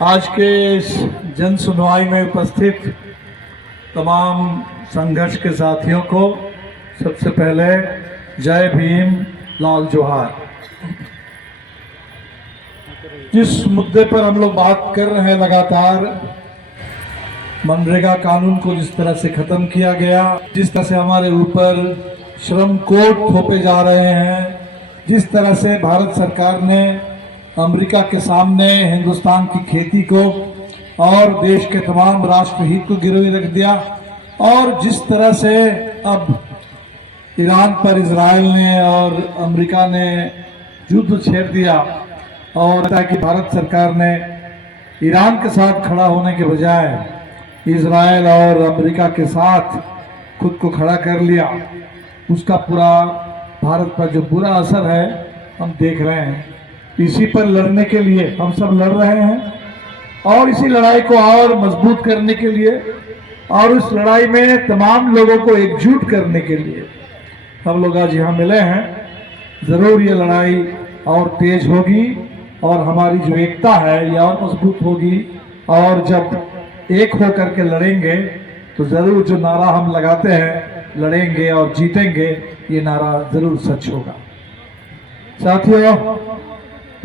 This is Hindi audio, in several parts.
आज के इस जन सुनवाई में उपस्थित तमाम संघर्ष के साथियों को सबसे पहले जय भीम, लाल जोहार। जिस मुद्दे पर हम लोग बात कर रहे हैं लगातार, मनरेगा कानून को जिस तरह से खत्म किया गया, जिस तरह से हमारे ऊपर श्रम कोड थोपे जा रहे हैं, जिस तरह से भारत सरकार ने अमेरिका के सामने हिंदुस्तान की खेती को और देश के तमाम राष्ट्रहित को गिरवी रख दिया, और जिस तरह से अब ईरान पर इजराइल ने और अमेरिका ने युद्ध छेड़ दिया, और कि भारत सरकार ने ईरान के साथ खड़ा होने के बजाय इजराइल और अमेरिका के साथ खुद को खड़ा कर लिया, उसका पूरा भारत पर जो बुरा असर है हम देख रहे हैं। इसी पर लड़ने के लिए हम सब लड़ रहे हैं, और इसी लड़ाई को और मजबूत करने के लिए और उस लड़ाई में तमाम लोगों को एकजुट करने के लिए हम लोग आज यहाँ मिले हैं। ज़रूर ये लड़ाई और तेज होगी और हमारी जो एकता है ये और मजबूत होगी, और जब एक होकर के लड़ेंगे तो ज़रूर जो नारा हम लगाते हैं लड़ेंगे और जीतेंगे, ये नारा ज़रूर सच होगा। साथियों,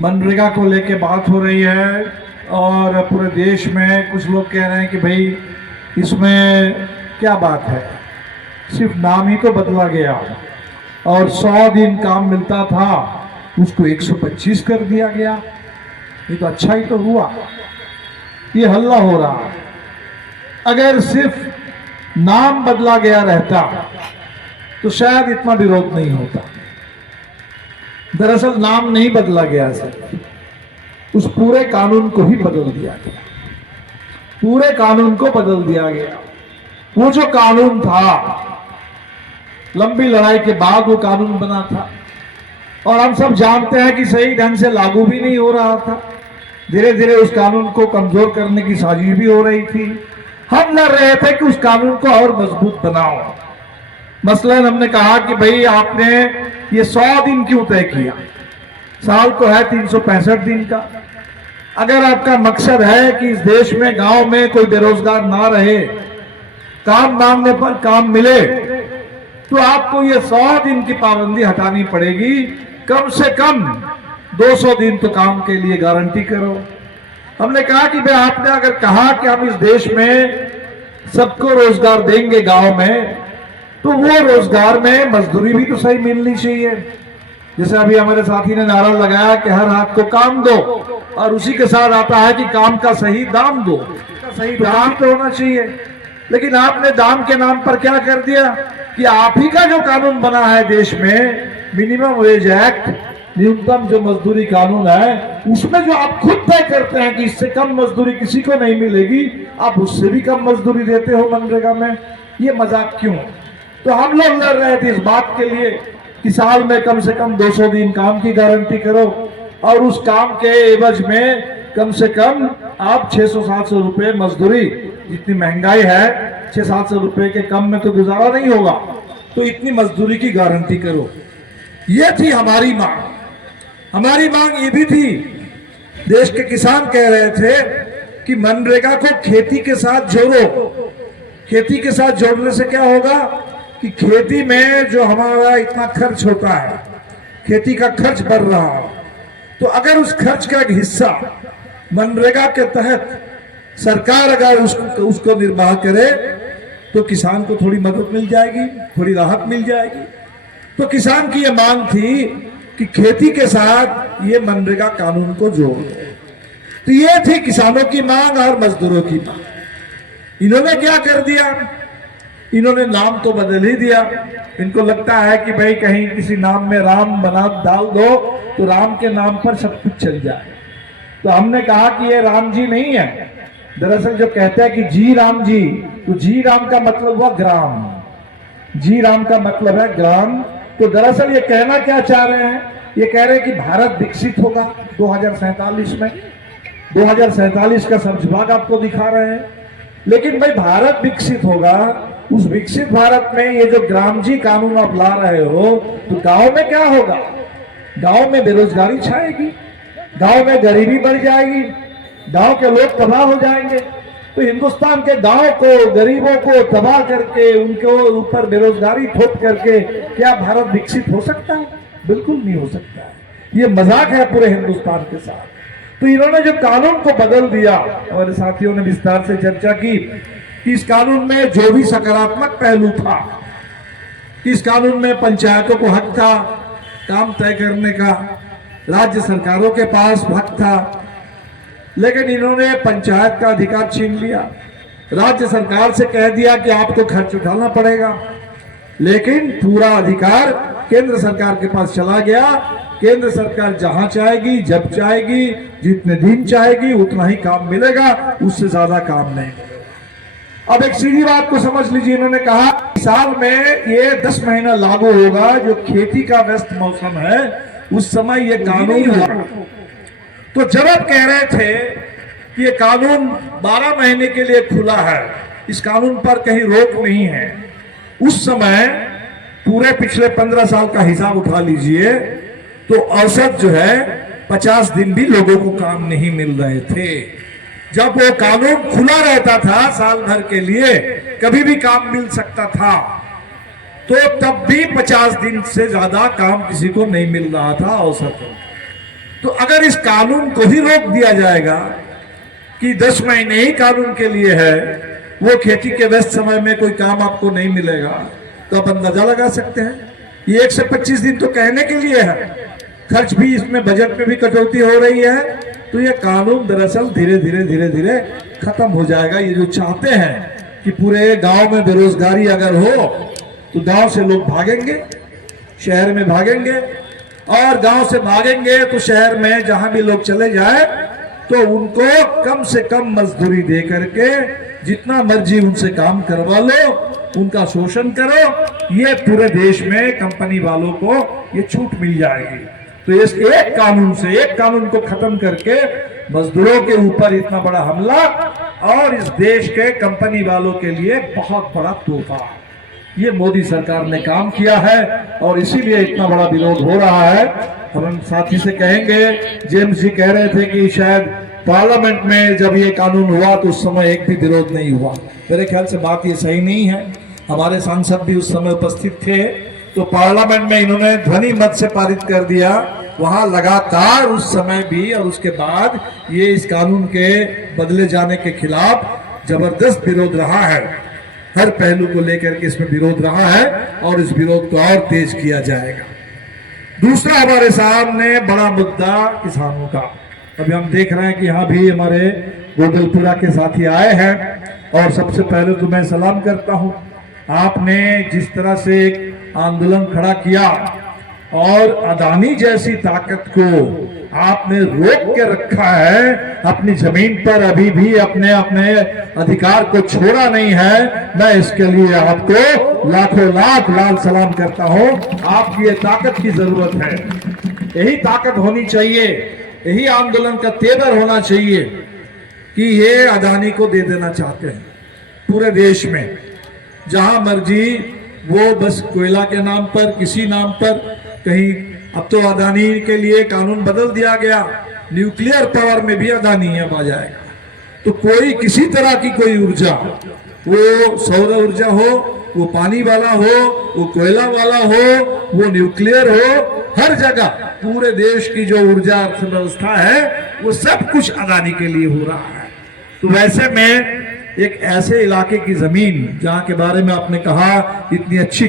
मनरेगा को लेके बात हो रही है और पूरे देश में कुछ लोग कह रहे हैं कि भाई इसमें क्या बात है, सिर्फ नाम ही तो बदला गया, और 100 दिन काम मिलता था उसको 125 कर दिया गया, ये तो अच्छा ही तो हुआ। ये हल्ला हो रहा है। अगर सिर्फ नाम बदला गया रहता तो शायद इतना विरोध नहीं होता। दरअसल नाम नहीं बदला गया सर, उस पूरे कानून को ही बदल दिया गया, पूरे कानून को बदल दिया गया। वो जो कानून था, लंबी लड़ाई के बाद वो कानून बना था, और हम सब जानते हैं कि सही ढंग से लागू भी नहीं हो रहा था। धीरे धीरे उस कानून को कमजोर करने की साजिश भी हो रही थी। हम लड़ रहे थे कि उस कानून को और मजबूत बनाओ। मसलन हमने कहा कि भाई आपने ये 100 दिन क्यों तय किया? साल तो है 365 दिन का। अगर आपका मकसद है कि इस देश में गांव में कोई बेरोजगार ना रहे, काम मांगने पर काम मिले, तो आपको ये 100 दिन की पाबंदी हटानी पड़ेगी। कम से कम 200 दिन तो काम के लिए गारंटी करो। हमने कहा कि भाई आपने अगर कहा कि हम इस देश में सबको रोजगार देंगे गांव में, तो वो रोजगार में मजदूरी भी तो सही मिलनी चाहिए। जैसे अभी हमारे साथी ने नारा लगाया कि हर हाथ को काम दो, और उसी के साथ आता है कि काम का सही दाम दो। सही दाम तो होना चाहिए, लेकिन आपने दाम के नाम पर क्या कर दिया कि आप ही का जो कानून बना है देश में, मिनिमम वेज एक्ट, न्यूनतम जो मजदूरी कानून है, उसमें जो आप खुद तय करते हैं कि इससे कम मजदूरी किसी को नहीं मिलेगी, आप उससे भी कम मजदूरी देते हो मनरेगा में। ये मजाक क्यों? तो हम लोग लड़ रहे थे इस बात के लिए कि साल में कम से कम 200 दिन काम की गारंटी करो, और उस काम के एवज में कम से कम आप 600-700 रुपये मजदूरी, जितनी महंगाई है 600-700 रुपये के कम में तो गुजारा नहीं होगा, तो इतनी मजदूरी की गारंटी करो। ये थी हमारी मांग। हमारी मांग ये भी थी, देश के किसान कह रहे थे कि मनरेगा को खेती के साथ जोड़ो। खेती के साथ जोड़ने से क्या होगा कि खेती में जो हमारा इतना खर्च होता है, खेती का खर्च बढ़ रहा है, तो अगर उस खर्च का एक हिस्सा मनरेगा के तहत सरकार अगर उसको निर्वाह करे, तो किसान को थोड़ी मदद मिल जाएगी, थोड़ी राहत मिल जाएगी। तो किसान की ये मांग थी कि खेती के साथ ये मनरेगा कानून को जोड़ दो। तो ये थी किसानों की मांग और मजदूरों की मांग। इन्होंने क्या कर दिया? इन्होंने नाम तो बदल ही दिया। इनको लगता है कि भाई कहीं किसी नाम में राम बना डाल दो तो राम के नाम पर सब कुछ चल जाए। तो हमने कहा कि ये राम जी नहीं है। दरअसल जो कहते हैं कि जी राम जी, तो जी राम का मतलब हुआ ग्राम। जी राम का मतलब है ग्राम। तो दरअसल ये कहना क्या चाह रहे हैं? ये कह रहे हैं कि भारत विकसित होगा 2047 में। 2047 का समझभाग आपको दिखा रहे हैं। लेकिन भाई भारत विकसित होगा, उस विकसित भारत में ये जो ग्राम जी कानून आप ला रहे हो, तो गांव में क्या होगा? गांव में बेरोजगारी छाएगी, गांव में गरीबी बढ़ जाएगी, गांव के लोग तबाह हो जाएंगे। तो हिंदुस्तान के गांव को, गरीबों को तबाह करके, उनके ऊपर बेरोजगारी थोप करके क्या भारत विकसित हो सकता है? बिल्कुल नहीं हो सकता है। ये मजाक है पूरे हिंदुस्तान के साथ। तो इन्होंने जो कानून को बदल दिया, हमारे साथियों ने विस्तार से चर्चा की कि इस कानून में जो भी सकारात्मक पहलू था, इस कानून में पंचायतों को हक था काम तय करने का, राज्य सरकारों के पास हक था, लेकिन इन्होंने पंचायत का अधिकार छीन लिया। राज्य सरकार से कह दिया कि आपको खर्च उठाना पड़ेगा, लेकिन पूरा अधिकार केंद्र सरकार के पास चला गया। केंद्र सरकार जहां चाहेगी, जब चाहेगी, जितने दिन चाहेगी उतना ही काम मिलेगा, उससे ज्यादा काम नहीं। अब एक सीधी बात को समझ लीजिए, इन्होंने कहा साल में ये 10 महीना लागू होगा, जो खेती का व्यस्त मौसम है उस समय ये कानून होगा। तो जब आप कह रहे थे कि ये कानून 12 महीने के लिए खुला है, इस कानून पर कहीं रोक नहीं है, उस समय पूरे पिछले 15 साल का हिसाब उठा लीजिए तो औसत जो है 50 दिन भी लोगों को काम नहीं मिल रहे थे। जब वो कानून खुला रहता था साल भर के लिए, कभी भी काम मिल सकता था, तो तब भी 50 दिन से ज्यादा काम किसी को नहीं मिल रहा था औसत। तो अगर इस कानून को ही रोक दिया जाएगा कि 10 महीने ही कानून के लिए है, वो खेती के व्यस्त समय में कोई काम आपको नहीं मिलेगा, तो आप अंदाजा लगा सकते हैं ये 1 से 25 दिन तो कहने के लिए है। खर्च भी इसमें, बजट में भी कटौती हो रही है। तो ये कानून दरअसल धीरे धीरे खत्म हो जाएगा। ये जो चाहते हैं कि पूरे गांव में बेरोजगारी अगर हो तो गांव से लोग भागेंगे, शहर में भागेंगे, और गांव से भागेंगे तो शहर में जहां भी लोग चले जाए तो उनको कम से कम मजदूरी दे करके जितना मर्जी उनसे काम करवा लो, उनका शोषण करो। ये पूरे देश में कंपनी वालों को ये छूट मिल जाएगी। तो इस एक कानून से, एक कानून को खत्म करके मजदूरों के ऊपर इतना बड़ा हमला, और इस देश के कंपनी वालों के लिए बहुत बड़ा तोहफा, ये मोदी सरकार ने काम किया है और इसीलिए इतना बड़ा विरोध हो रहा है। हम साथी से कहेंगे, जेम्स जी कह रहे थे कि शायद पार्लियामेंट में जब ये कानून हुआ तो उस समय एक भी विरोध नहीं हुआ। मेरे ख्याल से बात ये सही नहीं है। हमारे सांसद भी उस समय उपस्थित थे, तो पार्लियामेंट में इन्होंने ध्वनि मत से पारित कर दिया। वहां लगातार उस समय भी और उसके बाद ये इस कानून के बदले जाने के खिलाफ जबरदस्त विरोध रहा है। हर पहलू को लेकर के इसमें विरोध रहा है और इस विरोध को और तेज किया जाएगा। दूसरा हमारे सामने बड़ा मुद्दा किसानों का। अभी हम देख रहे हैं कि यहाँ भी हमारे गोदलपुरा के साथी आए हैं, और सबसे पहले तो मैं सलाम करता हूँ। आपने जिस तरह से एक आंदोलन खड़ा किया और अदानी जैसी ताकत को आपने रोक के रखा है, अपनी जमीन पर अभी भी अपने अपने अधिकार को छोड़ा नहीं है, मैं इसके लिए आपको लाखों लाख लाल सलाम करता हूं। आपकी ये ताकत की जरूरत है, यही ताकत होनी चाहिए, यही आंदोलन का तेवर होना चाहिए कि ये अदानी को दे देना चाहते हैं पूरे देश में, जहां मर्जी वो बस कोयला के नाम पर, किसी नाम पर कहीं। अब तो अदानी के लिए कानून बदल दिया गया, न्यूक्लियर पावर में भी अदानी अब आ जाएगा। तो कोई किसी तरह की कोई ऊर्जा, वो सौर ऊर्जा हो, वो पानी वाला हो, वो कोयला वाला हो, वो न्यूक्लियर हो, हर जगह पूरे देश की जो ऊर्जा अर्थव्यवस्था है वो सब कुछ अदानी के लिए हो रहा है। तो वैसे में एक ऐसे इलाके की जमीन जहां के बारे में आपने कहा इतनी अच्छी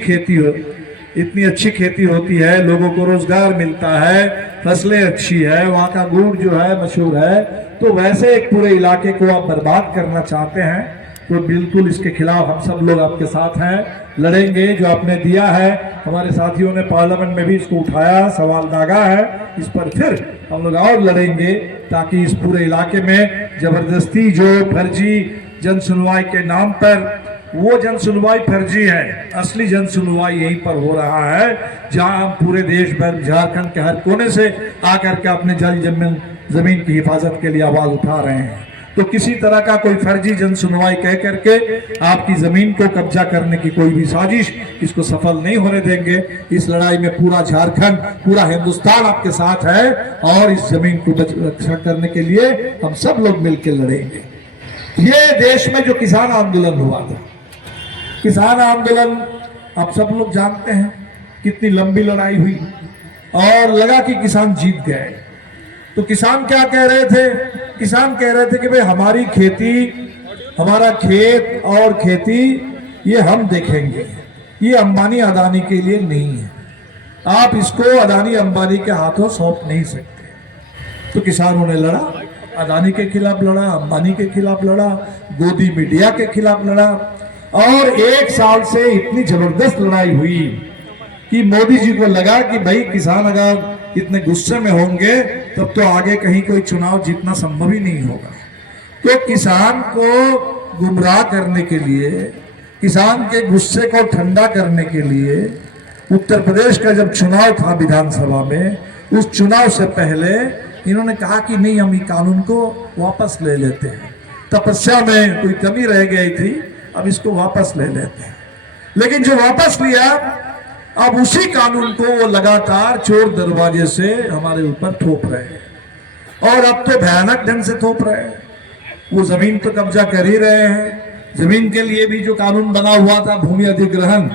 खेती होती है, लोगों को रोजगार मिलता है, फसलें अच्छी है, वहाँ का गुड़ जो है मशहूर है, तो वैसे एक पूरे इलाके को आप बर्बाद करना चाहते हैं, तो बिल्कुल इसके खिलाफ हम सब लोग आपके साथ हैं, लड़ेंगे। जो आपने दिया है, हमारे साथियों ने पार्लियामेंट में भी इसको उठाया, सवाल दागा है, इस पर फिर हम लोग और लड़ेंगे ताकि इस पूरे इलाके में जबरदस्ती जो फर्जी जन सुनवाई के नाम पर, वो जन सुनवाई फर्जी है, असली जन सुनवाई यहीं पर हो रहा है, जहां हम पूरे देश भर, झारखंड के हर कोने से आकर के अपने जमीन की हिफाजत के लिए आवाज उठा रहे हैं। तो किसी तरह का कोई फर्जी जन सुनवाई कह करके आपकी जमीन को कब्जा करने की कोई भी साजिश इसको सफल नहीं होने देंगे। इस लड़ाई में पूरा झारखंड, पूरा हिंदुस्तान आपके साथ है और इस जमीन को रक्षा करने के लिए हम सब लोग मिलकर लड़ेंगे। ये देश में जो किसान आंदोलन हुआ था, किसान आंदोलन आप सब लोग जानते हैं कितनी लंबी लड़ाई हुई और लगा कि किसान जीत गए। तो किसान क्या कह रहे थे? किसान कह रहे थे कि भाई हमारी खेती, हमारा खेत और खेती ये हम देखेंगे, ये अंबानी अदानी के लिए नहीं है, आप इसको अदानी अंबानी के हाथों सौंप नहीं सकते। तो किसानों ने लड़ा, अदानी के खिलाफ लड़ा, अंबानी के खिलाफ लड़ा, गोदी मीडिया के खिलाफ लड़ा और 1 साल से इतनी जबरदस्त लड़ाई हुई कि मोदी जी को लगा कि भाई किसान अगर इतने गुस्से में होंगे तब तो आगे कहीं कोई चुनाव जीतना संभव ही नहीं होगा। तो किसान को गुमराह करने के लिए, किसान के गुस्से को ठंडा करने के लिए उत्तर प्रदेश का जब चुनाव था विधानसभा में, उस चुनाव से पहले इन्होंने कहा कि नहीं, हम ये कानून को वापस ले लेते हैं। तपस्या में कोई कमी रह गई थी, अब इसको वापस ले लेते हैं। लेकिन जो वापस लिया, अब उसी कानून को वो लगातार चोर दरवाजे से हमारे ऊपर थोप रहे हैं और अब तो भयानक ढंग से थोप रहे हैं। वो जमीन तो कब्जा कर ही रहे हैं। जमीन के लिए भी जो कानून बना हुआ था भूमि अधिग्रहण,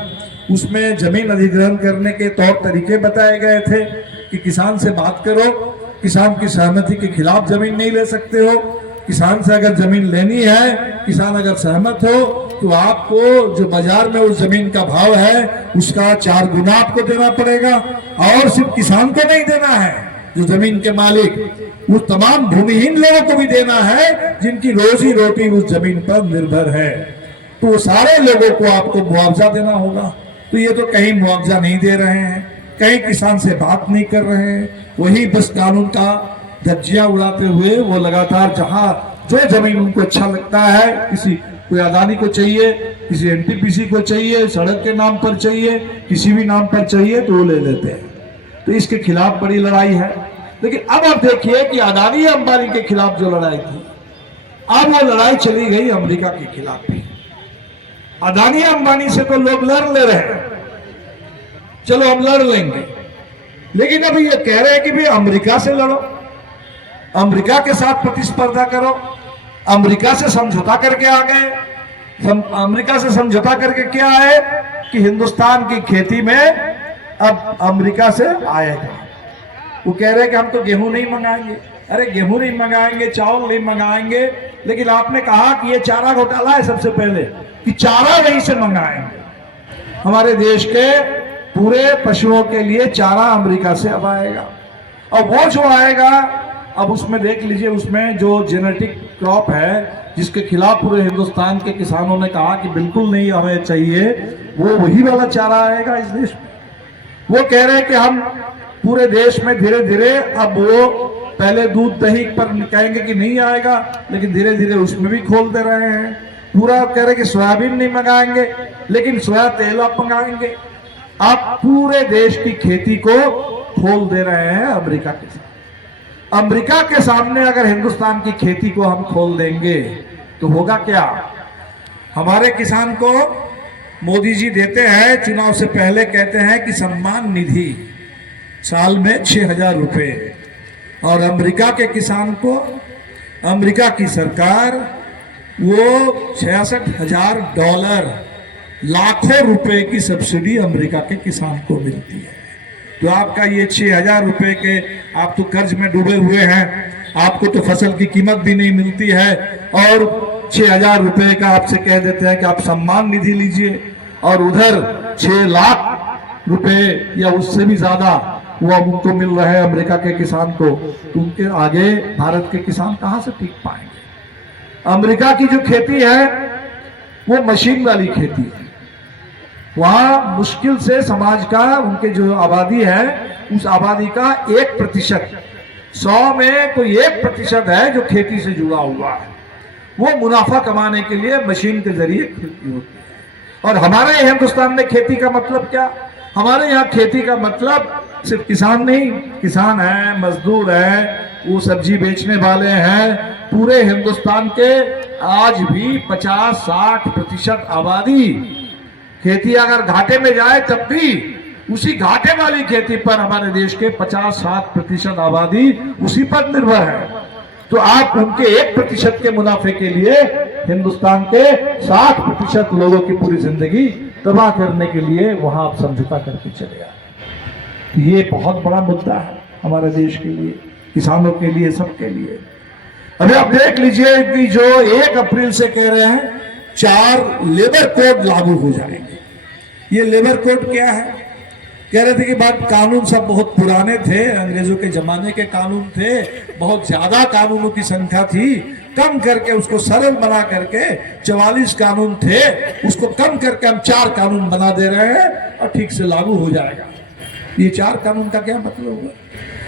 उसमें जमीन अधिग्रहण करने के तौर तरीके बताए गए थे कि किसान से बात करो, किसान की सहमति के खिलाफ जमीन नहीं ले सकते हो, किसान से अगर जमीन लेनी है, किसान अगर सहमत हो तो आपको जो बाजार में उस जमीन का भाव है उसका 4 गुना आपको देना पड़ेगा। और सिर्फ किसान को नहीं देना है, जो जमीन के मालिक, उस तमाम भूमिहीन लोगों को भी देना है जिनकी रोजी रोटी उस जमीन पर निर्भर है। तो वो सारे लोगों को आपको मुआवजा देना होगा। तो ये तो कहीं मुआवजा नहीं दे रहे हैं, कहीं किसान से बात नहीं कर रहे हैं, वही बस कानून का धज्जियां उड़ाते हुए वो लगातार जहां जो जमीन उनको अच्छा लगता है, किसी कोई अदानी को चाहिए, किसी एनटीपीसी को चाहिए, सड़क के नाम पर चाहिए, किसी भी नाम पर चाहिए तो वो ले लेते हैं। तो इसके खिलाफ बड़ी लड़ाई है। लेकिन अब आप देखिए कि अदानी अंबानी के खिलाफ जो लड़ाई थी, अब वो लड़ाई चली गई अमेरिका के खिलाफ भी। अदानी अंबानी से तो लोग लड़ ले रहे हैं, चलो हम लड़ लेंगे, लेकिन अभी ये कह रहे हैं कि भाई अमेरिका से लड़ो, अमेरिका के साथ प्रतिस्पर्धा करो। अमेरिका से समझौता करके आ गए। अमेरिका से समझौता करके क्या है कि हिंदुस्तान की खेती में अब अमेरिका से आएगा। वो कह रहे हैं कि हम तो गेहूं नहीं मंगाएंगे। अरे गेहूं नहीं मंगाएंगे, चावल नहीं मंगाएंगे, लेकिन आपने कहा कि ये चारा घोटाला है सबसे पहले, कि चारा वहीं से मंगाएंगे। हमारे देश के पूरे पशुओं के लिए चारा अमेरिका से अब आएगा। और वो जो आएगा, अब उसमें देख लीजिए, उसमें जो जेनेटिक क्रॉप है जिसके खिलाफ पूरे हिंदुस्तान के किसानों ने कहा कि बिल्कुल नहीं हमें चाहिए, वो वही वाला चारा आएगा इस देश में। वो कह रहे हैं कि हम पूरे देश में धीरे धीरे, अब वो पहले दूध दही पर कहेंगे कि नहीं आएगा, लेकिन धीरे धीरे उसमें भी खोल दे रहे हैं। पूरा कह रहे कि सोयाबीन नहीं मंगाएंगे, लेकिन सोया तेल आप मंगाएंगे। आप पूरे देश की खेती को खोल दे रहे हैं अमेरिका के साथ। अमेरिका के सामने अगर हिंदुस्तान की खेती को हम खोल देंगे तो होगा क्या? हमारे किसान को मोदी जी देते हैं, चुनाव से पहले कहते हैं कि सम्मान निधि साल में 6,000 रुपए, और अमेरिका के किसान को अमेरिका की सरकार वो $66,000 लाखों रुपए की सब्सिडी अमेरिका के किसान को मिलती है। तो आपका ये 6,000 रुपए के, आप तो कर्ज में डूबे हुए हैं, आपको तो फसल की कीमत भी नहीं मिलती है, और 6,000 रुपए का आपसे कह देते हैं कि आप सम्मान निधि लीजिए, और उधर 6 लाख रुपए या उससे भी ज्यादा वो अब उनको मिल रहे हैं अमेरिका के किसान को। तो उनके आगे भारत के किसान कहां से टिक पाएंगे? अमेरिका की जो खेती है वो मशीन वाली खेती है। वहां मुश्किल से समाज का, उनके जो आबादी है उस आबादी का 1%, 100 में कोई 1% है जो खेती से जुड़ा हुआ है। वो मुनाफा कमाने के लिए मशीन के जरिए खेती होती है। और हमारे हिंदुस्तान में खेती का मतलब क्या? हमारे यहाँ खेती का मतलब सिर्फ किसान नहीं, किसान है, मजदूर है, वो सब्जी बेचने वाले हैं। पूरे हिंदुस्तान के आज भी 50-60% आबादी खेती अगर घाटे में जाए तब भी उसी घाटे वाली खेती पर हमारे देश के 50-60% आबादी उसी पर निर्भर है। तो आप उनके 1% के मुनाफे के लिए हिंदुस्तान के 60% लोगों की पूरी जिंदगी तबाह करने के लिए वहां आप समझौता करके चले आए। ये बहुत बड़ा मुद्दा है हमारे देश के लिए, किसानों के लिए, सबके लिए। अभी आप देख लीजिए कि जो 1 अप्रैल से कह रहे हैं 4 लेबर कोड लागू हो जाएंगे। ये लेबर कोड क्या है? कह रहे थे कि बात कानून सब बहुत पुराने थे, अंग्रेजों के जमाने के कानून थे, बहुत ज्यादा कानूनों की संख्या थी, कम करके उसको सरल बना करके 44 कानून थे, उसको कम करके हम 4 कानून बना दे रहे हैं और ठीक से लागू हो जाएगा। ये 4 कानून का क्या मतलब होगा?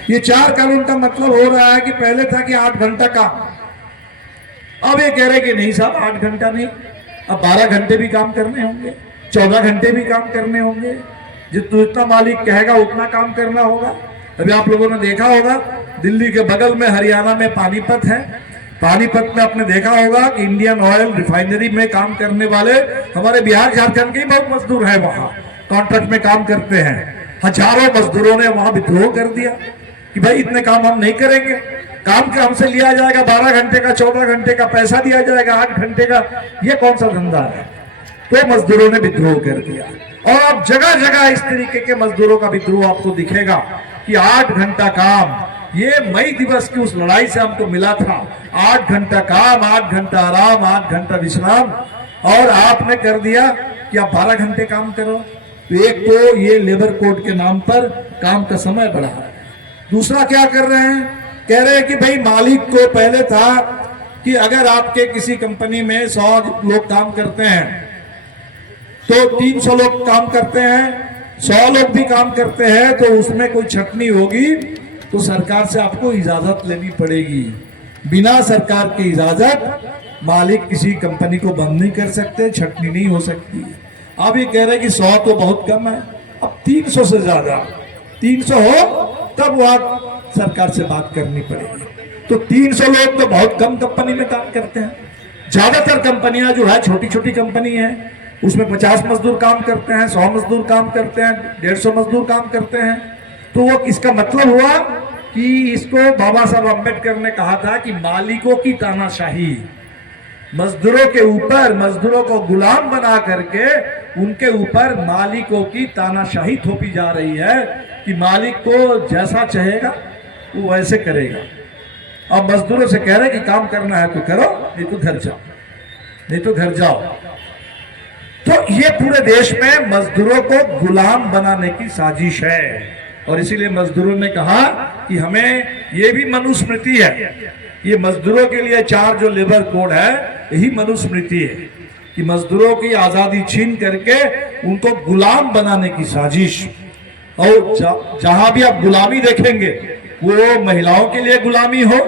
ये 4 कानून का मतलब हो रहा है कि पहले था कि 8 घंटा काम, अब ये कह रहे कि नहीं साहब 8 घंटा नहीं, अब 12 घंटे भी काम करने होंगे, 14 घंटे भी काम करने होंगे, जितना मालिक कहेगा उतना काम करना होगा। अभी आप लोगों ने देखा होगा दिल्ली के बगल में हरियाणा में पानीपत है, पानीपत में आपने देखा होगा कि इंडियन ऑयल रिफाइनरी में काम करने वाले हमारे बिहार झारखंड के ही बहुत मजदूर हैं, वहां कॉन्ट्रैक्ट में काम करते हैं। हजारों मजदूरों ने वहां विद्रोह कर दिया कि भाई इतने काम हम नहीं करेंगे, काम का हमसे लिया जाएगा 12 घंटे का, 14 घंटे का पैसा दिया जाएगा, 8 घंटे का, ये कौन सा धंधा है? तो मजदूरों ने विद्रोह कर दिया और अब जगह जगह इस तरीके के मजदूरों का विद्रोह आपको दिखेगा कि 8 घंटा काम, ये मई दिवस की उस लड़ाई से हमको मिला था। 8 घंटा काम, 8 घंटा आराम, 8 घंटा विश्राम, और आपने कर दिया कि आप 12 घंटे काम करो। तो एक तो ये लेबर कोड के नाम पर काम का समय बढ़ा है। दूसरा क्या कर रहे हैं? कह रहे हैं कि भाई मालिक को पहले था कि अगर आपके किसी कंपनी में 100 लोग काम करते हैं तो 300 लोग काम करते हैं, 100 लोग भी काम करते हैं, तो उसमें कोई छटनी होगी तो सरकार से आपको इजाजत लेनी पड़ेगी। बिना सरकार की इजाजत मालिक किसी कंपनी को बंद नहीं कर सकते, छटनी नहीं हो सकती। अब ये कह रहे हैं कि 100 तो बहुत कम है, अब 300 से ज्यादा, 300 हो तब वहां सरकार से बात करनी पड़ेगी। तो 300 लोग तो बहुत कम कंपनी में काम करते हैं। ज्यादातर कंपनियां जो है छोटी छोटी कंपनी है, उसमें 50 मजदूर काम करते हैं, 100 मजदूर काम करते हैं, 150 मजदूर काम करते हैं। तो वो इसका मतलब हुआ कि इसको बाबा साहब अम्बेडकर ने कहा था कि मालिकों की तानाशाही, मजदूरों के ऊपर, मजदूरों को गुलाम बना करके उनके ऊपर मालिकों की तानाशाही थोपी जा रही है कि मालिक को जैसा चाहेगा वो वैसे करेगा। अब मजदूरों से कह रहे कि काम करना है तो करो, नहीं तो घर जाओ, नहीं तो घर जाओ। तो ये पूरे देश में मजदूरों को गुलाम बनाने की साजिश है और इसीलिए मजदूरों ने कहा कि हमें ये भी मनुस्मृति है, ये मजदूरों के लिए 4 जो लेबर कोड है यही मनुस्मृति है कि मजदूरों की आजादी छीन करके उनको गुलाम बनाने की साजिश। और जहां भी आप गुलामी देखेंगे, वो महिलाओं के लिए गुलामी हो,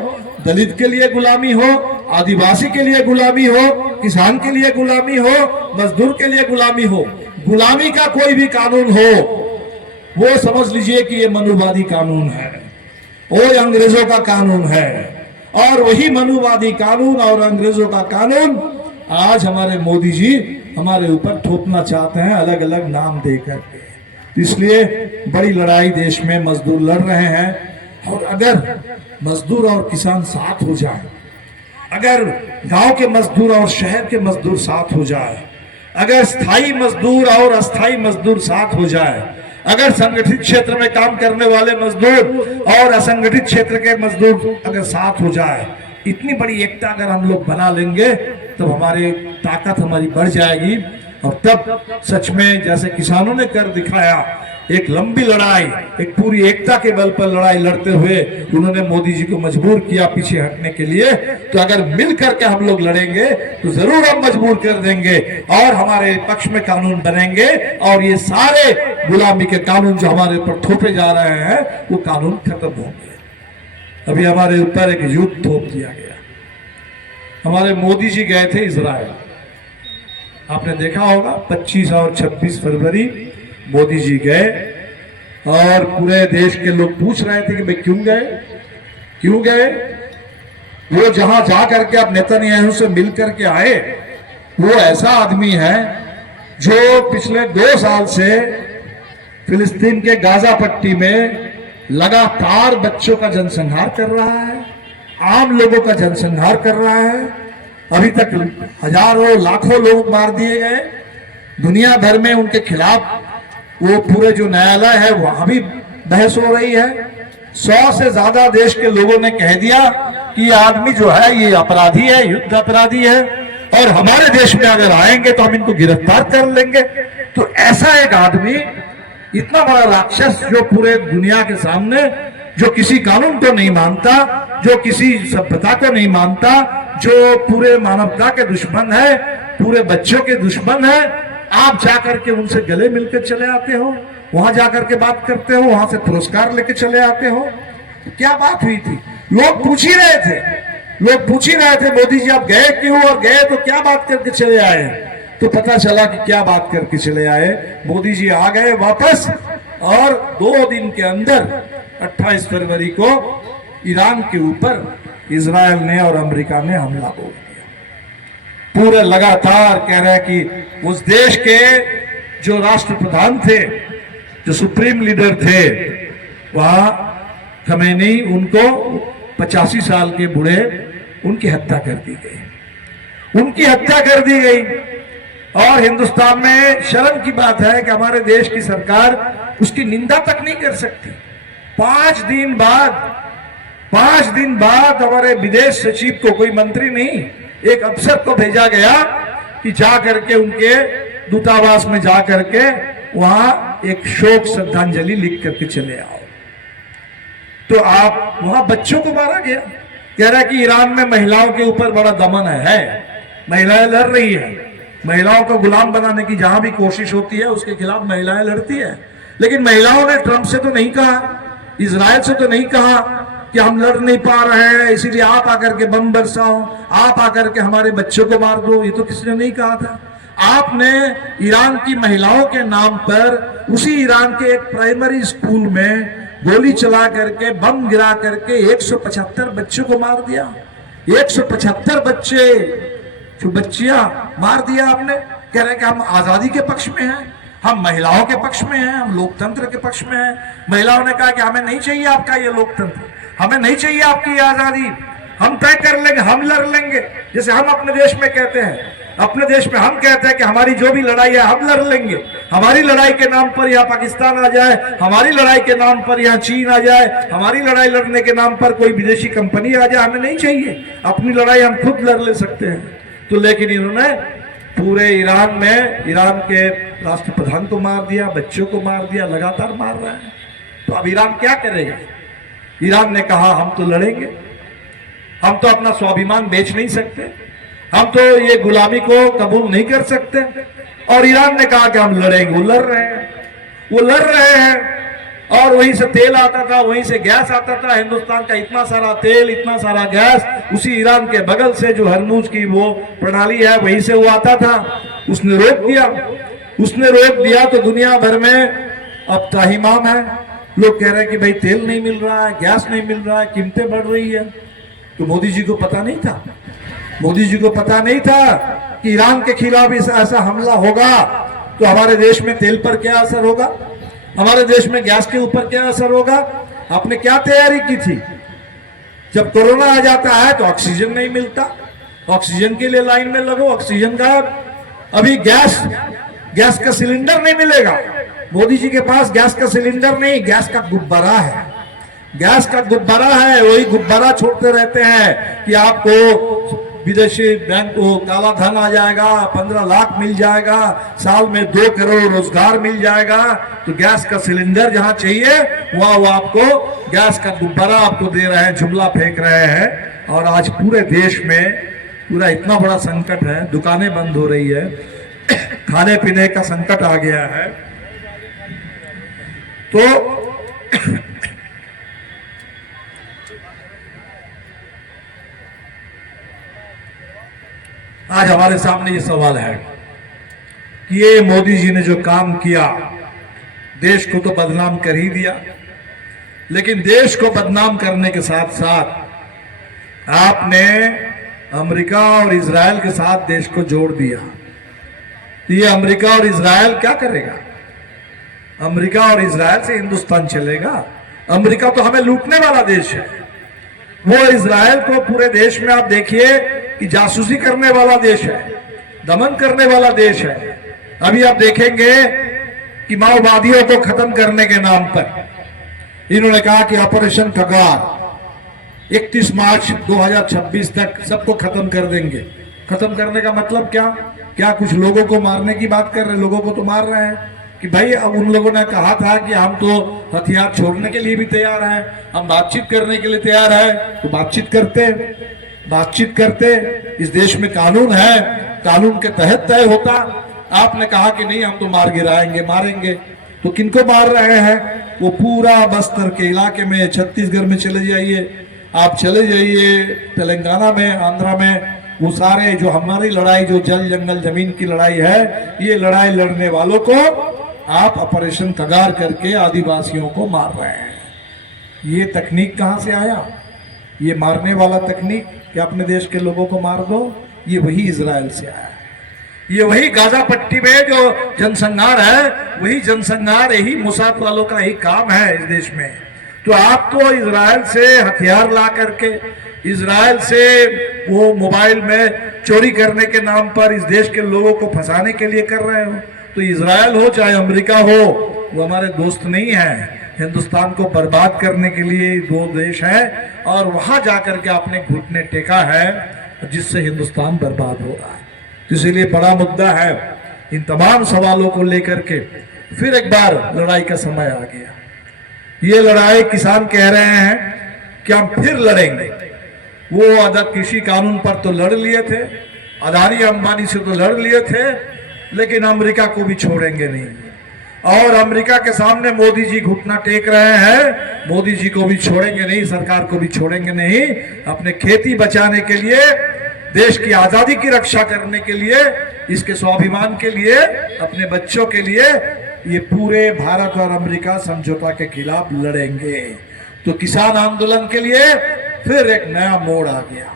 दलित के लिए गुलामी हो, आदिवासी के लिए गुलामी हो, किसान के लिए गुलामी हो, मजदूर के लिए गुलामी हो, गुलामी का कोई भी कानून हो वो समझ लीजिए कि ये मनुवादी कानून है, वो अंग्रेजों का कानून है। और वही मनुवादी कानून और अंग्रेजों का कानून आज हमारे मोदी जी हमारे ऊपर थोपना चाहते हैं अलग अलग नाम देकर के। इसलिए बड़ी लड़ाई देश में मजदूर लड़ रहे हैं। और अगर मजदूर और किसान साथ हो जाए, अगर गांव के मजदूर और शहर के मजदूर साथ हो जाए, अगर स्थायी मजदूर और अस्थायी मजदूर साथ हो जाए, अगर संगठित क्षेत्र में काम करने वाले मजदूर और असंगठित क्षेत्र के मजदूर अगर साथ हो जाए, इतनी बड़ी एकता अगर हम लोग बना लेंगे तब हमारी ताकत हमारी बढ़ जाएगी। और तब सच में जैसे किसानों ने कर दिखाया, एक लंबी लड़ाई, एक पूरी एकता के बल पर लड़ाई लड़ते हुए उन्होंने मोदी जी को मजबूर किया पीछे हटने के लिए। तो अगर मिल करके हम लोग लड़ेंगे तो जरूर हम मजबूर कर देंगे और हमारे पक्ष में कानून बनेंगे और ये सारे गुलामी के कानून जो हमारे ऊपर थोपे जा रहे हैं वो कानून खत्म होंगे। अभी हमारे ऊपर एक युद्ध थोप दिया गया। हमारे मोदी जी गए थे इजराइल, आपने देखा होगा 25 और 26 फरवरी मोदी जी गए और पूरे देश के लोग पूछ रहे थे कि भाई क्यों गए, क्यों गए? वो जहां जा करके अब नेतन्याहू से मिल करके आए, वो ऐसा आदमी है जो पिछले 2 साल से फिलिस्तीन के गाजा पट्टी में लगातार बच्चों का जनसंहार कर रहा है, आम लोगों का जनसंहार कर रहा है। अभी तक हजारों लाखों लोग मार दिए गए। दुनिया भर में उनके खिलाफ वो पूरे जो न्यायालय है वहां भी बहस हो रही है। 100 से ज्यादा देश के लोगों ने कह दिया कि ये आदमी जो है ये अपराधी है, युद्ध अपराधी है, और हमारे देश में अगर आएंगे तो हम इनको गिरफ्तार कर लेंगे। तो ऐसा एक आदमी, इतना बड़ा राक्षस जो पूरे दुनिया के सामने, जो किसी कानून को नहीं मानता, जो किसी सभ्यता को नहीं मानता, जो पूरे मानवता के दुश्मन है, पूरे बच्चों के दुश्मन है, आप जाकर के उनसे गले मिलकर चले आते हो, वहां जाकर के बात करते हो, वहां से पुरस्कार लेके चले आते हो। क्या बात हुई थी? लोग पूछ ही रहे थे मोदी जी आप गए क्यों, और गए तो क्या बात करके चले आए? तो पता चला कि क्या बात करके चले आए। मोदी जी आ गए वापस, और 2 दिन के अंदर 28 फरवरी को ईरान के ऊपर इजराइल ने और अमेरिका ने हमला बोल दिया। पूरे लगातार कह रहे हैं कि उस देश के जो राष्ट्रप्रधान थे, जो सुप्रीम लीडर थे, वहां खमेनी, उनको 85 साल के बूढ़े, उनकी हत्या कर दी गई। और हिंदुस्तान में शर्म की बात है कि हमारे देश की सरकार उसकी निंदा तक नहीं कर सकती। 5 दिन बाद हमारे विदेश सचिव को, कोई मंत्री नहीं, एक अफसर को भेजा गया कि जा करके उनके दूतावास में जा करके वहां एक शोक श्रद्धांजलि लिख करके चले आओ। तो आप वहां बच्चों को मारा गया। कह रहा है कि ईरान में महिलाओं के ऊपर बड़ा दमन है, महिलाएं लड़ रही है, महिलाओं को गुलाम बनाने की जहां भी कोशिश होती है उसके खिलाफ महिलाएं लड़ती है। लेकिन महिलाओं ने ट्रंप से तो नहीं कहा, इजराइल से तो नहीं कहा कि हम लड़ नहीं पा रहे हैं इसीलिए आप आकर के बम बरसाओ, आप आकर के हमारे बच्चों को मार दो। ये तो किसी ने नहीं कहा था। आपने ईरान की महिलाओं के नाम पर उसी ईरान के एक प्राइमरी स्कूल में गोली चला करके, बम गिरा करके 175 बच्चों को मार दिया। 175 बच्चे, जो बच्चियां मार दिया आपने। कह रहे हैं कि हम आजादी के पक्ष में हैं, हम महिलाओं के पक्ष में हैं, हम लोकतंत्र के पक्ष में हैं। महिलाओं ने कहा कि हमें नहीं चाहिए आपका ये लोकतंत्र, हमें नहीं चाहिए आपकी आजादी, हम तय कर लेंगे, हम लड़ लेंगे। जैसे हम अपने देश में कहते हैं, अपने देश में हम कहते हैं कि हमारी जो भी लड़ाई है हम लड़ लेंगे। हमारी लड़ाई के नाम पर यहाँ पाकिस्तान आ जाए, हमारी लड़ाई के नाम पर यहाँ चीन आ जाए, हमारी लड़ाई लड़ने के नाम पर कोई विदेशी कंपनी आ जाए, हमें नहीं चाहिए। अपनी लड़ाई हम खुद लड़ ले सकते हैं। तो लेकिन इन्होंने पूरे ईरान में ईरान के राष्ट्रप्रधान को मार दिया, बच्चों को मार दिया, लगातार मार रहा है। तो अब ईरान क्या करेगा? ईरान ने कहा हम तो लड़ेंगे, हम तो अपना स्वाभिमान बेच नहीं सकते, हम तो ये गुलामी को कबूल नहीं कर सकते। और ईरान ने कहा कि हम लड़ेंगे। वो लड़ रहे हैं और वहीं से तेल आता था, वहीं से गैस आता था। हिंदुस्तान का इतना सारा तेल, इतना सारा गैस उसी ईरान के बगल से जो हरमुज की वो प्रणाली है वहीं से वो आता था। उसने रोक दिया तो दुनिया भर में अब त्राहिमाम है। लोग कह रहे हैं कि भाई तेल नहीं मिल रहा है, गैस नहीं मिल रहा है, कीमतें बढ़ रही है। तो मोदी जी को पता नहीं था कि ईरान के खिलाफ ऐसा हमला होगा तो हमारे देश में तेल पर क्या असर होगा, हमारे देश में गैस के ऊपर क्या असर होगा। आपने क्या तैयारी की थी? जब कोरोना आ जाता है तो ऑक्सीजन नहीं मिलता, ऑक्सीजन के लिए लाइन में लगो, ऑक्सीजन का अभी गैस का सिलेंडर नहीं मिलेगा। मोदी जी के पास गैस का सिलेंडर नहीं, गैस का गुब्बारा है। वही गुब्बारा छोड़ते रहते हैं कि आपको विदेशी बैंक को काला धन आ जाएगा, 15 लाख मिल जाएगा, साल में 2 करोड़ रोजगार मिल जाएगा। तो गैस का सिलेंडर जहां चाहिए वहां वो आपको गैस का गुब्बारा आपको दे रहे हैं, जुमला फेंक रहे हैं। और आज पूरे देश में पूरा इतना बड़ा संकट है, दुकानें बंद हो रही है, खाने पीने का संकट आ गया है। तो आज हमारे सामने ये सवाल है कि ये मोदी जी ने जो काम किया, देश को तो बदनाम कर ही दिया। लेकिन देश को बदनाम करने के साथ साथ आपने अमेरिका और इजराइल के साथ देश को जोड़ दिया। ये अमेरिका और इजराइल क्या करेगा? अमेरिका और इजराइल से हिंदुस्तान चलेगा? अमेरिका तो हमें लूटने वाला देश है। वो इजराइल को पूरे देश में आप देखिए कि जासूसी करने वाला देश है, दमन करने वाला देश है। अभी आप देखेंगे कि माओवादियों को खत्म करने के नाम पर इन्होंने कहा कि ऑपरेशन कगार 31 मार्च 2026 तक सबको खत्म कर देंगे। खत्म करने का मतलब क्या? क्या कुछ लोगों को मारने की बात कर रहे हैं? लोगों को तो मार रहे हैं कि भाई अब उन लोगों ने कहा था कि हम तो हथियार छोड़ने के लिए भी तैयार हैं, हम बातचीत करने के लिए तैयार हैं, तो बातचीत करते। इस देश में कानून है, कानून के तहत तय होता। आपने कहा कि नहीं हम तो मार गिराएंगे, मारेंगे। तो किनको मार रहे हैं? वो पूरा बस्तर के इलाके में, छत्तीसगढ़ में चले जाइए, आप चले जाइए तेलंगाना में, आंध्रा में, वो सारे जो हमारी लड़ाई, जो जल जंगल जमीन की लड़ाई है, ये लड़ाई लड़ने वालों को आप ऑपरेशन कगार करके आदिवासियों को मार रहे हैं। ये तकनीक कहां से आया? ये मारने वाला तकनीक कि अपने देश के लोगों को मार दो, ये वही इजराइल से आया है। ये वही गाजा पट्टी में जो जनसंहार है, वही जनसंहार यही मुसाद वालों का ही काम है इस देश में। तो आप तो इजराइल से हथियार ला करके, इजराइल से वो मोबाइल में चोरी करने के नाम पर इस देश के लोगों को फंसाने के लिए कर रहे हो। तो इजराइल हो चाहे अमेरिका हो, वो हमारे दोस्त नहीं है। हिंदुस्तान को बर्बाद करने के लिए दो देश हैं और वहां जाकर के आपने घुटने टेका है, जिससे हिंदुस्तान बर्बाद हो रहा है। तो इसीलिए बड़ा मुद्दा है। इन तमाम सवालों को लेकर के फिर एक बार लड़ाई का समय आ गया। ये लड़ाई किसान कह रहे हैं कि हम फिर लड़ेंगे। वो अदब कृषि कानून पर तो लड़ लिए थे, अदानी अंबानी से तो लड़ लिए थे, लेकिन अमेरिका को भी छोड़ेंगे नहीं। और अमेरिका के सामने मोदी जी घुटना टेक रहे हैं, मोदी जी को भी छोड़ेंगे नहीं, सरकार को भी छोड़ेंगे नहीं। अपने खेती बचाने के लिए, देश की आजादी की रक्षा करने के लिए, इसके स्वाभिमान के लिए, अपने बच्चों के लिए ये पूरे भारत और अमेरिका समझौता के खिलाफ लड़ेंगे। तो किसान आंदोलन के लिए फिर एक नया मोड़ आ गया।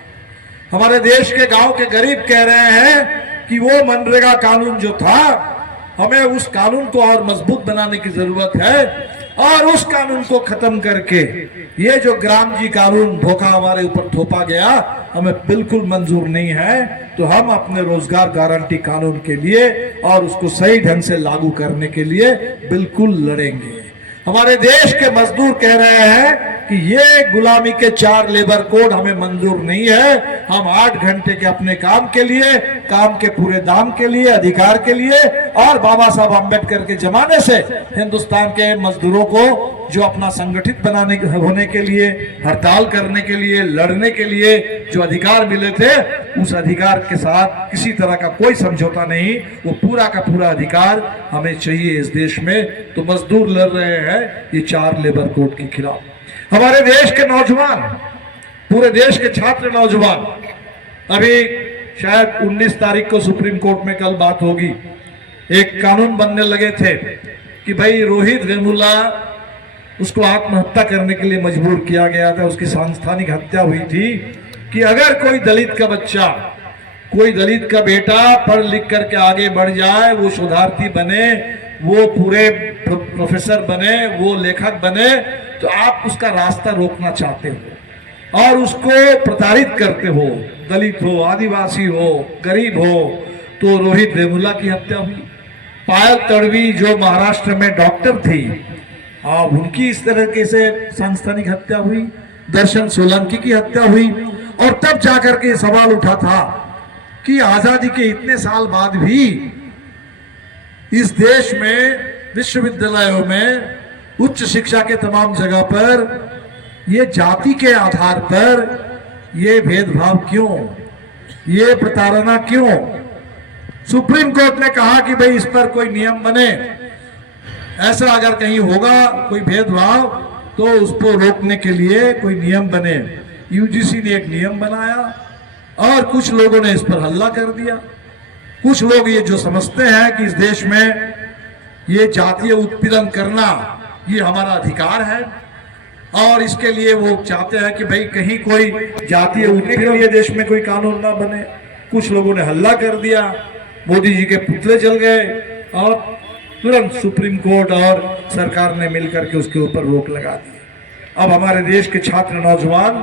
हमारे देश के गांव के गरीब कह रहे हैं कि वो मनरेगा कानून जो था, हमें उस कानून को और मजबूत बनाने की जरूरत है और उस कानून को खत्म करके ये जो ग्राम जी कानून धोखा हमारे ऊपर थोपा गया, हमें बिल्कुल मंजूर नहीं है। तो हम अपने रोजगार गारंटी कानून के लिए और उसको सही ढंग से लागू करने के लिए बिल्कुल लड़ेंगे। हमारे देश के मजदूर कह रहे हैं कि ये गुलामी के 4 लेबर कोड हमें मंजूर नहीं है। हम 8 घंटे के अपने काम के लिए, काम के पूरे दाम के लिए, अधिकार के लिए और बाबा साहब अम्बेडकर के जमाने से हिंदुस्तान के मजदूरों को जो अपना संगठित बनाने होने के लिए, हड़ताल करने के लिए, लड़ने के लिए जो अधिकार मिले थे, उस अधिकार के साथ किसी तरह का कोई समझौता नहीं। वो पूरा का पूरा अधिकार हमें चाहिए इस देश में। तो मजदूर लड़ रहे हैं ये 4 लेबर कोड के खिलाफ। हमारे देश के नौजवान, पूरे देश के छात्र नौजवान, अभी शायद 19 तारीख को सुप्रीम कोर्ट में कल बात होगी, एक कानून बनने लगे थे कि भाई रोहित वेमुला, उसको आत्महत्या करने के लिए मजबूर किया गया था, उसकी सांस्थानिक हत्या हुई थी, कि अगर कोई दलित का बच्चा, कोई दलित का बेटा पढ़ लिख करके आगे बढ़ जाए, वो शोधार्थी बने, वो पूरे प्रोफेसर बने, वो लेखक बने, तो आप उसका रास्ता रोकना चाहते हो और उसको प्रताड़ित करते हो, दलित हो, आदिवासी हो, गरीब हो। तो रोहित वेमुला की हत्या हुई। पायल तड़वी जो महाराष्ट्र में डॉक्टर थी, उनकी इस तरह से सांस्थानिक हत्या हुई। दर्शन सोलंकी की हत्या हुई। और तब जाकर के सवाल उठा था कि आजादी के इतने साल बाद भी इस देश में विश्वविद्यालयों में, उच्च शिक्षा के तमाम जगह पर ये जाति के आधार पर ये भेदभाव क्यों, ये प्रताड़ना क्यों? सुप्रीम कोर्ट ने कहा कि भाई इस पर कोई नियम बने, ऐसा अगर कहीं होगा कोई भेदभाव तो उसको रोकने के लिए कोई नियम बने। यूजीसी ने एक नियम बनाया और कुछ लोगों ने इस पर हल्ला कर दिया। कुछ लोग ये जो समझते हैं कि इस देश में ये जातीय उत्पीड़न करना ये हमारा अधिकार है, और इसके लिए वो चाहते हैं कि भाई कहीं कोई जातीय उत्पीड़न के लिए देश में कोई कानून ना बने। कुछ लोगों ने हल्ला कर दिया, मोदी जी के पुतले जल गए और तुरंत सुप्रीम कोर्ट और सरकार ने मिलकर के उसके ऊपर रोक लगा दी। अब हमारे देश के छात्र नौजवान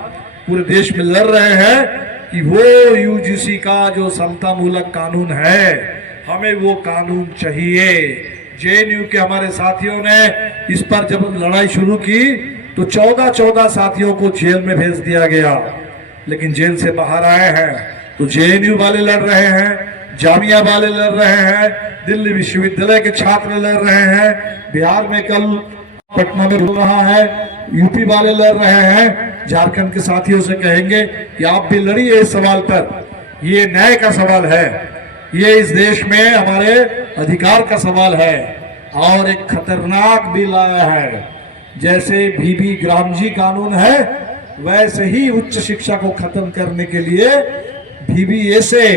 पूरे देश में लड़ रहे हैं कि वो यूजीसी का जो समता मूलक कानून है, हमें वो कानून चाहिए। जेएनयू के हमारे साथियों ने इस पर जब लड़ाई शुरू की तो 14 साथियों को जेल में भेज दिया गया, लेकिन जेल से बाहर आए हैं तो जेएनयू वाले लड़ रहे हैं, जामिया वाले लड़ रहे हैं, दिल्ली विश्वविद्यालय के छात्र लड़ रहे हैं, बिहार में कल पटना में हो रहा है, यूपी वाले लड़ रहे हैं। झारखंड के साथियों से कहेंगे कि आप भी लड़िए इस सवाल पर। ये न्याय का सवाल है, ये इस देश में हमारे अधिकार का सवाल है। और एक खतरनाक बिल आया है, जैसे भीबी ग्रामजी कानून है वैसे ही उच्च शिक्षा को खत्म करने के लिए VBSA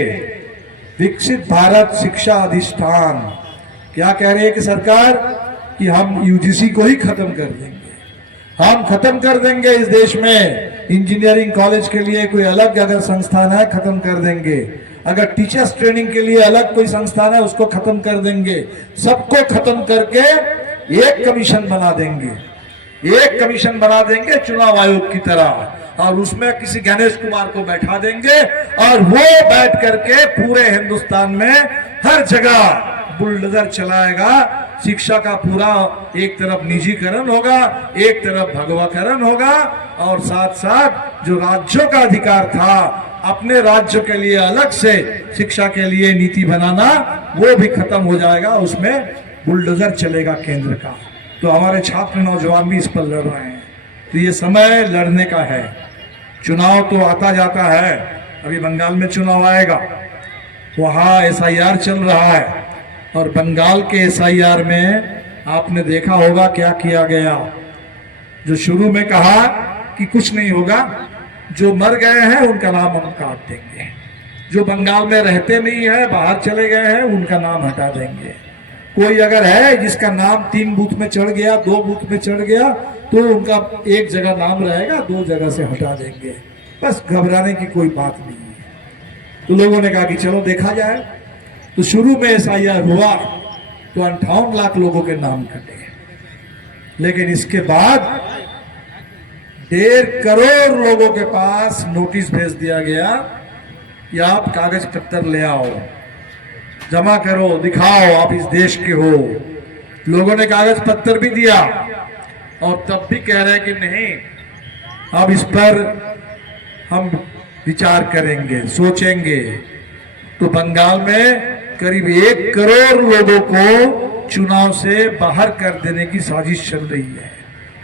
विकसित भारत शिक्षा अधिष्ठान क्या कह रही है कि सरकार कि हम यूजीसी को ही खत्म कर देंगे, हम खत्म कर देंगे। इस देश में इंजीनियरिंग कॉलेज के लिए कोई अलग अगर संस्थान है खत्म कर देंगे, अगर टीचर्स ट्रेनिंग के लिए अलग कोई संस्थान है उसको खत्म कर देंगे। सबको खत्म करके एक कमीशन बना देंगे, एक कमीशन बना देंगे चुनाव आयोग की तरह, और उसमें किसी गणेश कुमार को बैठा देंगे और वो बैठ करके पूरे हिंदुस्तान में हर जगह बुलडोजर चलाएगा। शिक्षा का पूरा एक तरफ निजीकरण होगा, एक तरफ भगवाकरण होगा, और साथ साथ जो राज्यों का अधिकार था अपने राज्य के लिए अलग से शिक्षा के लिए नीति बनाना, वो भी खत्म हो जाएगा। उसमें बुलडोजर चलेगा केंद्र का। तो हमारे छात्र नौजवान भी इस पर लड़ रहे हैं। तो ये समय लड़ने का है। चुनाव तो आता जाता है, अभी बंगाल में चुनाव आएगा, वहाँ SIR चल रहा है, और बंगाल के SIR में आपने देखा होगा क्या किया गया। जो शुरू में कहा कि कुछ नहीं होगा, जो मर गए हैं उनका नाम हम काट देंगे, जो बंगाल में रहते नहीं है बाहर चले गए हैं उनका नाम हटा देंगे। कोई अगर है जिसका नाम 3 बूथ में चढ़ गया, 2 बूथ में चढ़ गया, तो उनका एक जगह नाम रहेगा, 2 जगह से हटा देंगे। बस घबराने की कोई बात नहीं है। तो लोगों ने कहा कि चलो देखा जाए। तो शुरू में SIR हुआ तो 58 लाख लोगों के नाम कटे, लेकिन इसके बाद 1.5 करोड़ लोगों के पास नोटिस भेज दिया गया कि आप कागज पत्तर ले आओ, जमा करो, दिखाओ आप इस देश के हो। लोगों ने कागज पत्तर भी दिया, और तब भी कह रहे कि नहीं, अब इस पर हम विचार करेंगे, सोचेंगे। तो बंगाल में करीब 1 करोड़ लोगों को चुनाव से बाहर कर देने की साजिश चल रही है।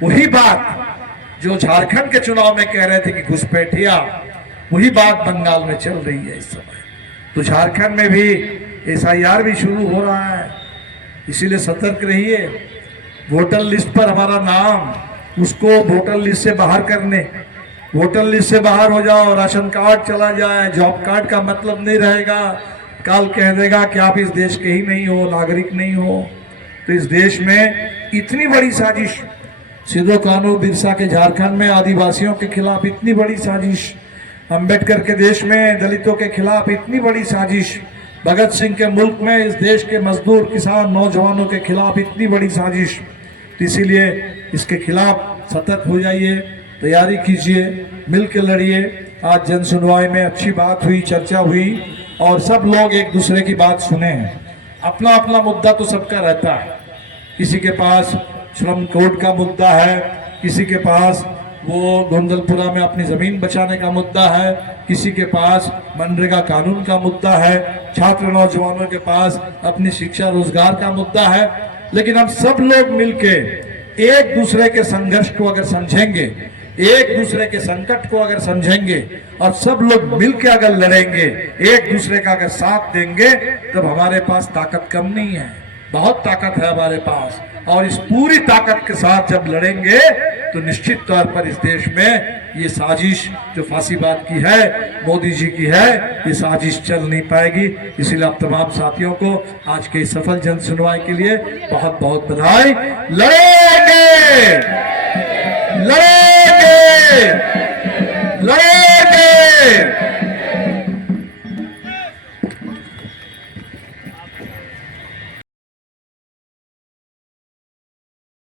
वही बात जो झारखंड के चुनाव में कह रहे थे कि घुसपैठिया, वही बात बंगाल में चल रही है इस समय। तो झारखंड में भी SIR भी शुरू हो रहा है, इसीलिए सतर्क रहिए। वोटर लिस्ट पर हमारा नाम, उसको वोटर लिस्ट से बाहर करने, वोटर लिस्ट से बाहर हो जाओ, राशन कार्ड चला जाए, जॉब कार्ड का मतलब नहीं रहेगा, कल कह देगा कि आप इस देश के ही नहीं हो, नागरिक नहीं हो। तो इस देश में इतनी बड़ी साजिश, सिद्धो कान्हू बिरसा के झारखंड में आदिवासियों के खिलाफ इतनी बड़ी साजिश, अंबेडकर के देश में दलितों के खिलाफ इतनी बड़ी साजिश, भगत सिंह के मुल्क में इस देश के मजदूर किसान नौजवानों के खिलाफ इतनी बड़ी साजिश। तो इसीलिए इसके खिलाफ सतर्क हो जाइए, तैयारी कीजिए, मिल के लड़िए। आज जन सुनवाई में अच्छी बात हुई, चर्चा हुई, और सब लोग एक दूसरे की बात सुने हैं। अपना अपना मुद्दा तो सबका रहता है, किसी के पास श्रम कोड का मुद्दा है, किसी के पास वो गोंदलपुरा में अपनी जमीन बचाने का मुद्दा है, किसी के पास मनरेगा कानून का मुद्दा है, छात्र नौजवानों के पास अपनी शिक्षा रोजगार का मुद्दा है। लेकिन हम सब लोग मिलके एक दूसरे के संघर्ष को अगर समझेंगे, एक दूसरे के संकट को अगर समझेंगे, और सब लोग मिलके अगर लड़ेंगे, एक दूसरे का अगर साथ देंगे, तब हमारे पास ताकत कम नहीं है, बहुत ताकत है हमारे पास। और इस पूरी ताकत के साथ जब लड़ेंगे तो निश्चित तौर पर इस देश में ये साजिश जो फांसीवाद की है, मोदी जी की है, ये साजिश चल नहीं पाएगी। इसीलिए आप तमाम साथियों को आज के सफल जन सुनवाई के लिए बहुत बहुत बधाई। लड़ेंगे, लड़ेंगे।